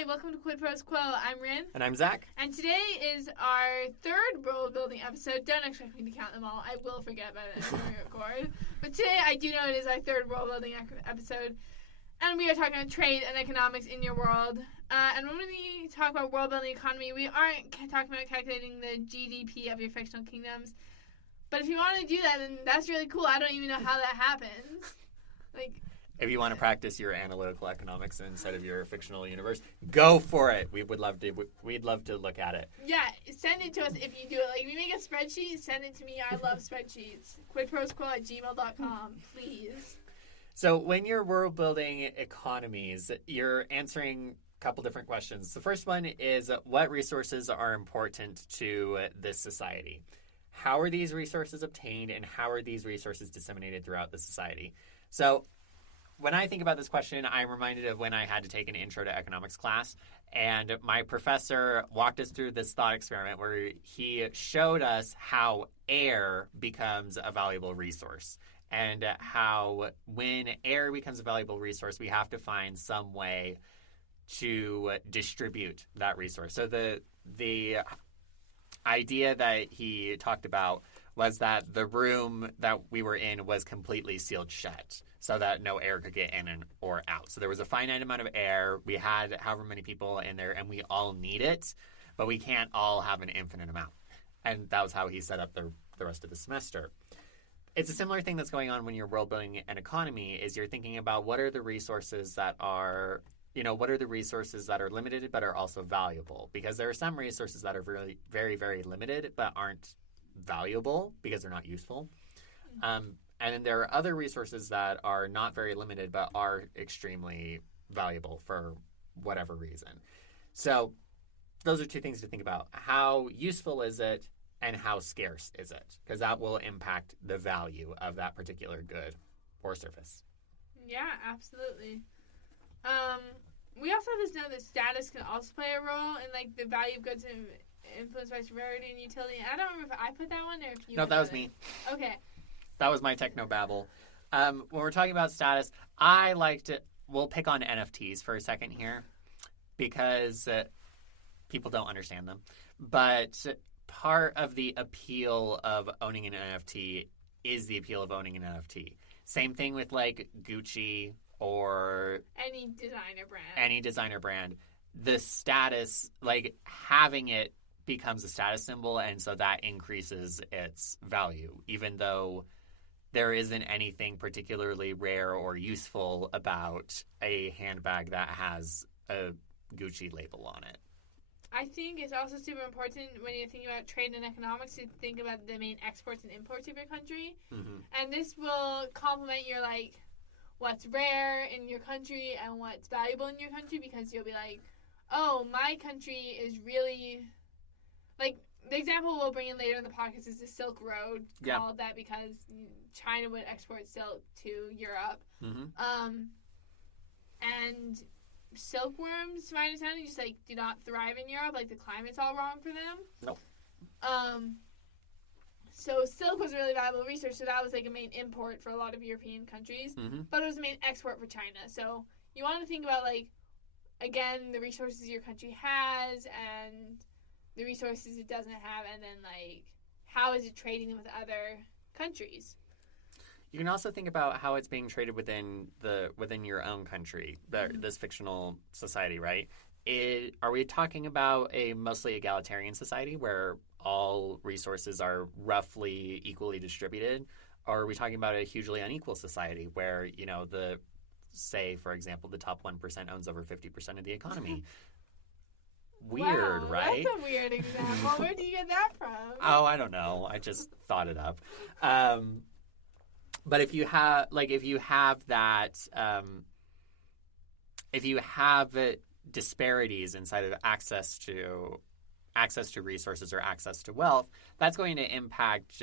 Hi, welcome to Quid Pros Quo. I'm Rin. And I'm Zac. And today is our third world building episode. Don't expect me to count them all. I will forget by the time we record. But today I do know it is our third world building episode. And we are talking about trade and economics in your world. And when we talk about world building economy, we aren't talking about calculating the GDP of your fictional kingdoms. But if you want to do that, then that's really cool. I don't even know how that happens. If you want to practice your analytical economics instead of your fictional universe, go for it. We'd love to look at it. Yeah, send it to us if you do it. If you make a spreadsheet, send it to me. I love spreadsheets. quidprosquo@gmail.com, please. So when you're world building economies, you're answering a couple different questions. The first one is, what resources are important to this society? How are these resources obtained, and how are these resources disseminated throughout the society? So when I think about this question, I'm reminded of when I had to take an intro to economics class, and my professor walked us through this thought experiment where he showed us how air becomes a valuable resource, and how when air becomes a valuable resource, we have to find some way to distribute that resource. So the idea that he talked about was that the room that we were in was completely sealed shut so that no air could get in or out. So there was a finite amount of air. We had however many people in there, and we all need it, but we can't all have an infinite amount. And that was how he set up the rest of the semester. It's a similar thing that's going on when you're world building an economy, is you're thinking about what are the resources that are limited but are also valuable? Because there are some resources that are really very, very limited but aren't valuable because they're not useful. And then there are other resources that are not very limited but are extremely valuable for whatever reason. So those are two things to think about. How useful is it and how scarce is it? Because that will impact the value of that particular good or service. Yeah, absolutely. We also have this note that status can also play a role in the value of goods influenced by severity and utility. I don't remember if I put that one or if you. No, that was me. Okay. That was my techno babble. When we're talking about status, we'll pick on NFTs for a second here because people don't understand them. But part of the appeal of owning an NFT is the appeal of owning an NFT. Same thing with Gucci or any designer brand. The status, having it becomes a status symbol, and so that increases its value, even though there isn't anything particularly rare or useful about a handbag that has a Gucci label on it. I think it's also super important when you're thinking about trade and economics to think about the main exports and imports of your country. Mm-hmm. And this will complement your, what's rare in your country and what's valuable in your country, because you'll be oh, my country is really... the example we'll bring in later in the podcast is the Silk Road, called that because China would export silk to Europe. Mm-hmm. And silkworms, to my understanding, just do not thrive in Europe. The climate's all wrong for them. Nope. So silk was a really valuable resource, so that was a main import for a lot of European countries. Mm-hmm. But it was a main export for China. So you want to think about again, the resources your country has and the resources it doesn't have, and then how is it trading them with other countries? You can also think about how it's being traded within your own country, this fictional society, right? Are we talking about a mostly egalitarian society where all resources are roughly equally distributed? Or are we talking about a hugely unequal society where, say, for example, the top 1% owns over 50% of the economy? Weird, wow, right? That's a weird example. Where do you get that from? Oh, I don't know. I just thought it up. But if you have disparities inside of access to resources or access to wealth, that's going to impact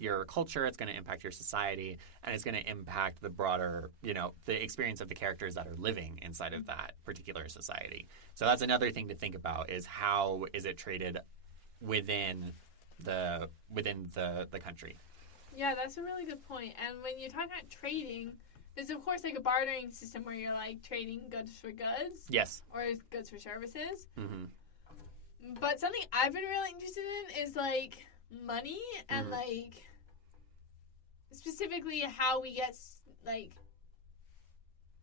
your culture, it's going to impact your society, and it's going to impact the broader, the experience of the characters that are living inside of that particular society. So that's another thing to think about, is how is it traded within the country. Yeah, that's a really good point. And when you're talking about trading, there's of course like a bartering system where you're like trading goods for goods. Yes. Or goods for services. Mm-hmm. But something I've been really interested in is like money and like specifically how we get like.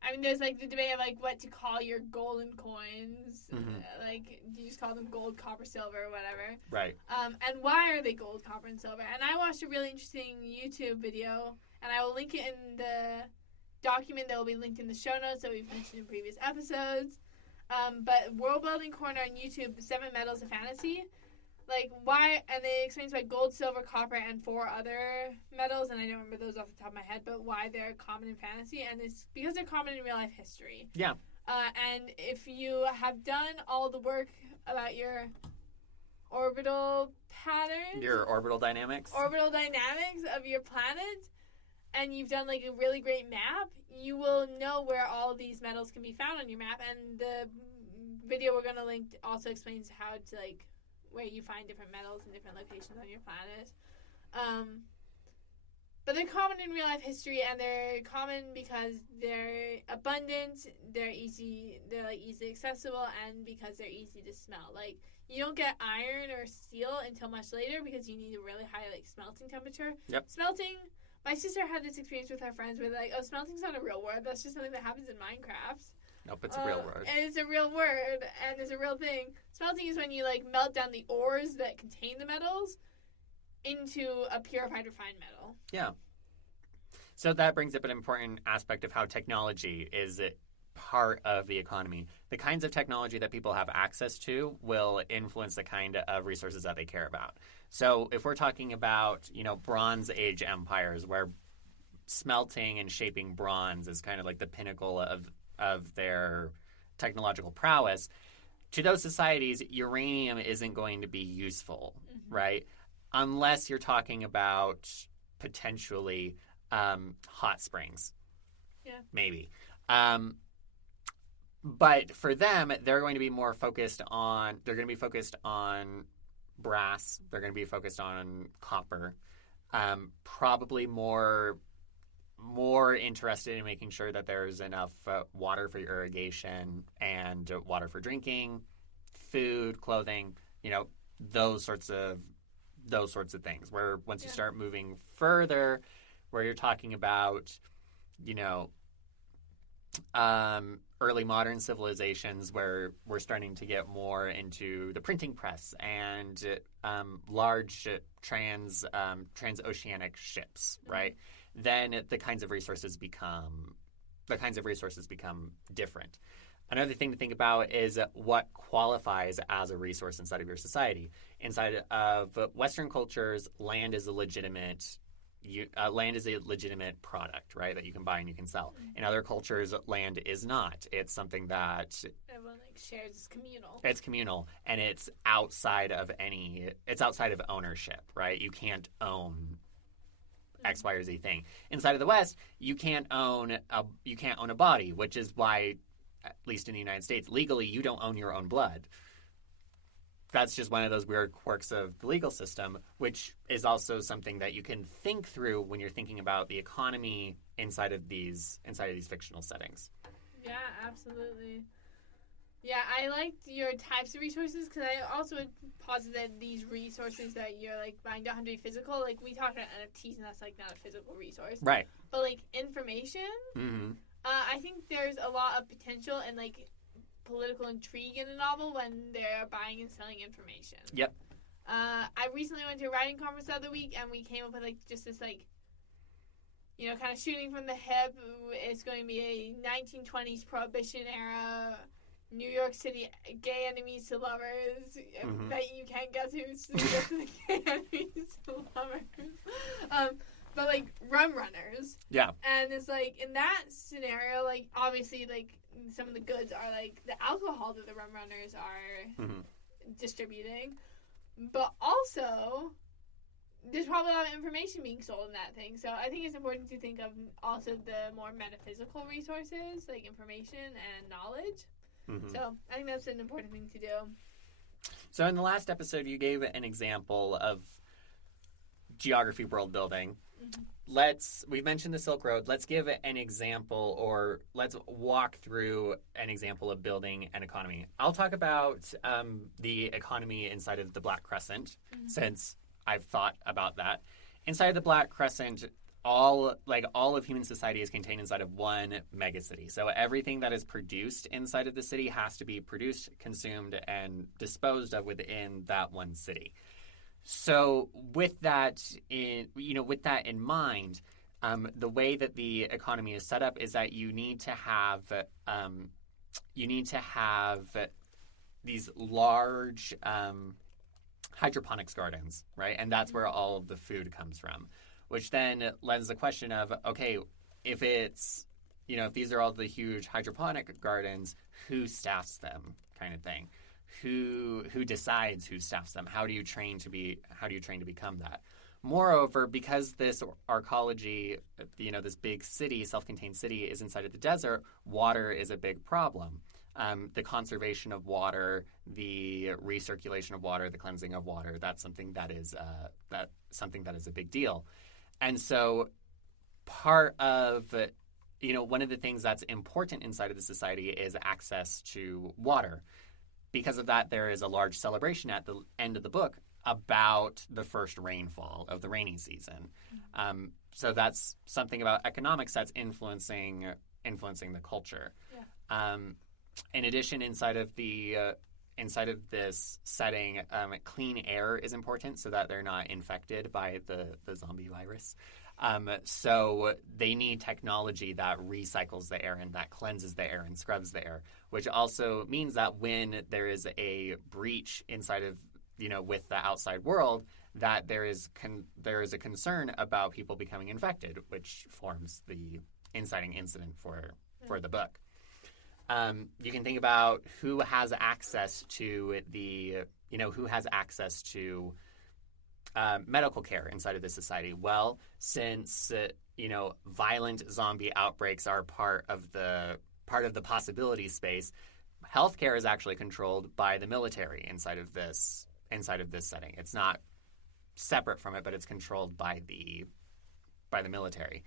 I mean, there's like the debate of like what to call your golden coins. Like, do you just call them gold, copper, silver, or whatever? Right. And why are they gold, copper, and silver? And I watched a really interesting YouTube video, and I will link it in the document that will be linked in the show notes that we've mentioned in previous episodes. But Worldbuilding Corner on YouTube, 7 Metals of Fantasy. Like, why, and they explain why gold, silver, copper, and 4 other metals, and I don't remember those off the top of my head, but why they're common in fantasy, and it's because they're common in real life history. Yeah. And if you have done all the work about your orbital patterns, your orbital dynamics of your planet, and you've done like a really great map, you will know where all of these metals can be found on your map, and the video we're going to link also explains how to like where you find different metals in different locations on your planet. But they're common in real life history, and they're common because they're abundant, they're easily accessible, and because they're easy to smelt. Like, you don't get iron or steel until much later because you need a really high like smelting temperature. Yep. Smelting, my sister had this experience with her friends where they're like, oh, smelting's not a real word, that's just something that happens in Minecraft. Nope, it's a real word. And it's a real word, and it's a real thing. Smelting is when you like melt down the ores that contain the metals into a purified, refined metal. Yeah. So that brings up an important aspect of how technology is part of the economy. The kinds of technology that people have access to will influence the kind of resources that they care about. So if we're talking about, Bronze Age empires where smelting and shaping bronze is kind of like the pinnacle of their technological prowess, to those societies, uranium isn't going to be useful, right? Unless you're talking about potentially hot springs. Yeah. Maybe. But for them, they're going to be focused on brass. They're going to be focused on copper. Probably more interested in making sure that there's enough water for irrigation and water for drinking, food, clothing, those sorts of things. Where once you start moving further, where you're talking about, early modern civilizations where we're starting to get more into the printing press and large transoceanic ships, right? Then the kinds of resources become different. Another thing to think about is what qualifies as a resource inside of your society. Inside of Western cultures, land is a legitimate product, right, that you can buy and you can sell. In other cultures, land is not. It's something that everyone shares. It's communal. It's communal, and it's outside of ownership, right? You can't own X, Y, or Z thing. Inside of the West, you can't own a body, which is why, at least in the United States, legally you don't own your own blood. That's just one of those weird quirks of the legal system, which is also something that you can think through when you're thinking about the economy inside of these fictional settings. Yeah, absolutely. Yeah, I liked your types of resources because I also would posit that these resources that you're like buying don't have to be physical. Like, we talk about NFTs, and that's like not a physical resource, right? But like information, I think there's a lot of potential and like political intrigue in a novel when they're buying and selling information. Yep. I recently went to a writing conference the other week, and we came up with like just this like, kind of shooting from the hip. It's going to be a 1920s Prohibition era New York City gay enemies to lovers. I bet you can't guess who's the gay enemies to lovers. But like rum runners. Yeah. And it's like in that scenario, like obviously like some of the goods are like the alcohol that the rum runners are distributing, but also there's probably a lot of information being sold in that thing. So I think it's important to think of also the more metaphysical resources like information and knowledge. So I think that's an important thing to do. So in the last episode, you gave an example of geography world building. We've mentioned the Silk Road. Let's give an example, or let's walk through an example of building an economy. I'll talk about the economy inside of the Black Crescent, since I've thought about that. Inside of the Black Crescent, all of human society is contained inside of one megacity. So everything that is produced inside of the city has to be produced, consumed, and disposed of within that one city. So with that in mind, the way that the economy is set up is that you need to have these large hydroponics gardens, right? And that's where all of the food comes from, which then lends the question of, okay, if it's, if these are all the huge hydroponic gardens, who staffs them, kind of thing? Who decides who staffs them? How do you train to become that? Moreover, because this arcology, this big city, self-contained city, is inside of the desert, water is a big problem. The conservation of water, the recirculation of water, the cleansing of water, that's something that is a big deal. And so part of, one of the things that's important inside of the society is access to water. Because of that, there is a large celebration at the end of the book about the first rainfall of the rainy season. So that's something about economics that's influencing the culture. Yeah. In addition, inside of this setting, clean air is important so that they're not infected by the zombie virus. So they need technology that recycles the air and that cleanses the air and scrubs the air, which also means that when there is a breach inside of, with the outside world, that there is a concern about people becoming infected, which forms the inciting incident for the book. You can think about who has access to medical care inside of this society. Well, since violent zombie outbreaks are part of the possibility space, healthcare is actually controlled by the military inside of this setting. It's not separate from it, but it's controlled by the military,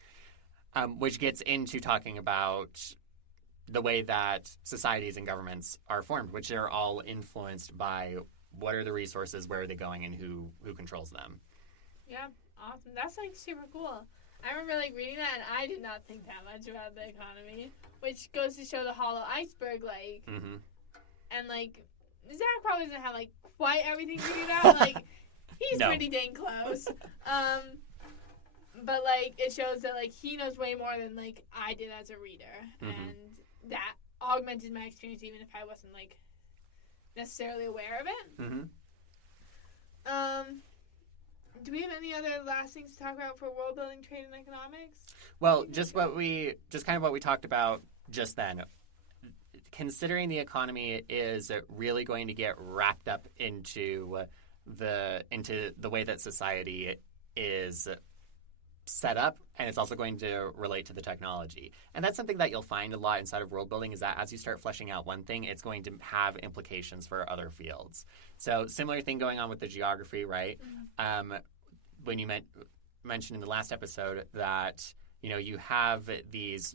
which gets into talking about the way that societies and governments are formed, which are all influenced by what are the resources, where are they going, and who controls them. Yeah, awesome. That's super cool. I remember reading that, and I did not think that much about the economy, which goes to show the hollow iceberg. And Zac probably doesn't have quite everything figured out. He's pretty dang close. But it shows that he knows way more than I did as a reader, and that augmented my experience even if I wasn't necessarily aware of it. Do we have any other last things to talk about for world building, trade, and economics? Well, just what we talked about just then. Considering the economy is really going to get wrapped up into the way that society is set up, and it's also going to relate to the technology. And that's something that you'll find a lot inside of world building, is that as you start fleshing out one thing, it's going to have implications for other fields. So similar thing going on with the geography, right? When you mentioned in the last episode that you have these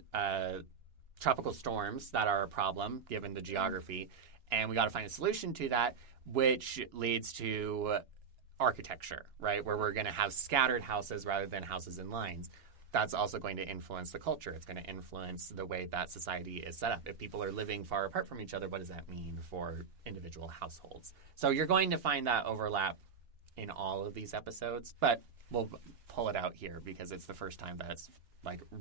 tropical storms that are a problem given the geography, and we got to find a solution to that, which leads to architecture, right? Where we're going to have scattered houses rather than houses in lines. That's also going to influence the culture. It's going to influence the way that society is set up. If people are living far apart from each other, what does that mean for individual households? So you're going to find that overlap in all of these episodes, but we'll pull it out here because it's the first time that it's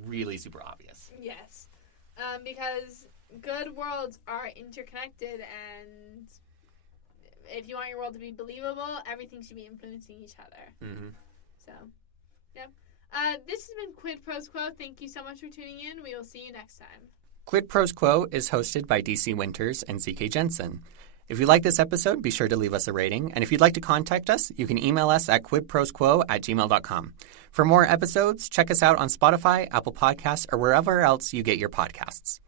really super obvious. Yes. Because good worlds are interconnected, and if you want your world to be believable, everything should be influencing each other. So, yeah. This has been Quid Pros Quo. Thank you so much for tuning in. We will see you next time. Quid Pros Quo is hosted by DC Winters and CK Jensen. If you like this episode, be sure to leave us a rating. And if you'd like to contact us, you can email us at quidprosquo@gmail.com. For more episodes, check us out on Spotify, Apple Podcasts, or wherever else you get your podcasts.